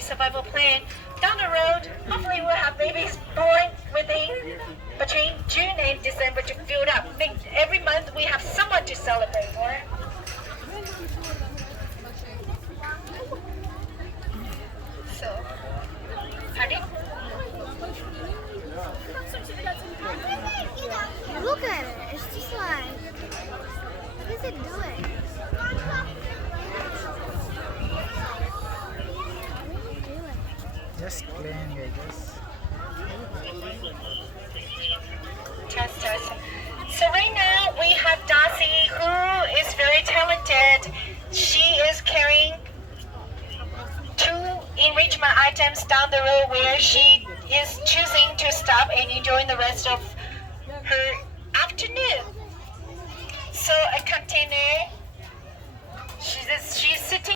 healthy survival plan. Down the road, hopefully we'll have babies born between June and December to build up. Every month we have someone to celebrate, alright? So, honey? Look at it. It's just like, what is it doing? Just playing, I guess. Test, test. So right now we have Darcy, who is very talented. She is carrying 2 enrichment items down the road where she is choosing to stop and enjoying the rest of her afternoon. So a container, she's sitting